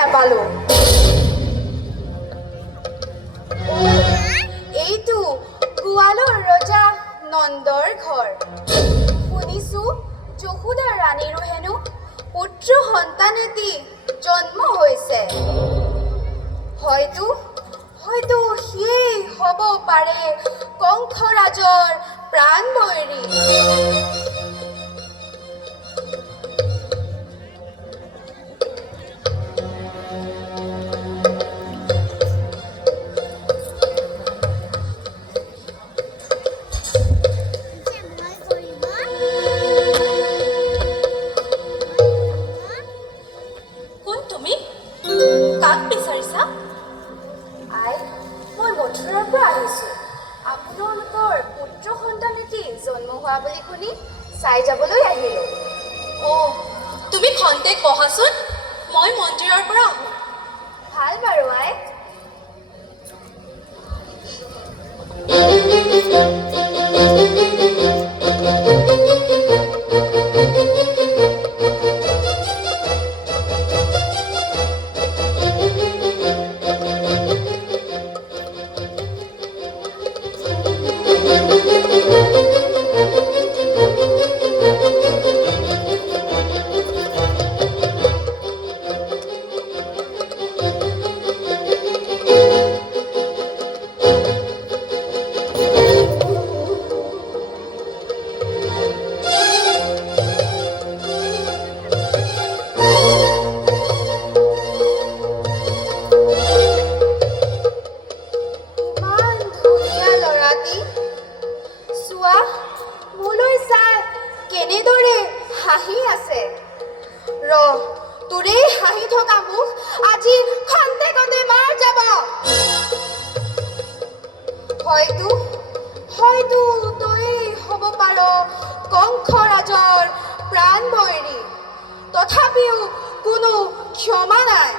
নাপালো। এইটো গোৱালৰ ৰজা নন্দৰ ঘৰ। শুনিছো যশোদা ৰাণীৰো হেনো পুত্ৰ সন্তান এটি জন্ম হৈছে। হয়তো সিয়েই হ'ব পাৰে কংসৰাজৰ প্ৰাণবৈৰী। বুলি শুনি চাই যাবলৈ আহিলো। তুমি খন্তেক বহাচোন, মই মন্দিৰৰ পৰা আহোঁ। ভাল বাৰু আই। হাঁহি আছে। তোৰে হাঁহি থকা মুখ আজি খন্তেকতে মাৰ যাব। হয়তো তই হ'ব পাৰ কংসৰাজৰ প্ৰাণবৈৰী, তথাপিও কোনো ক্ষমা নাই।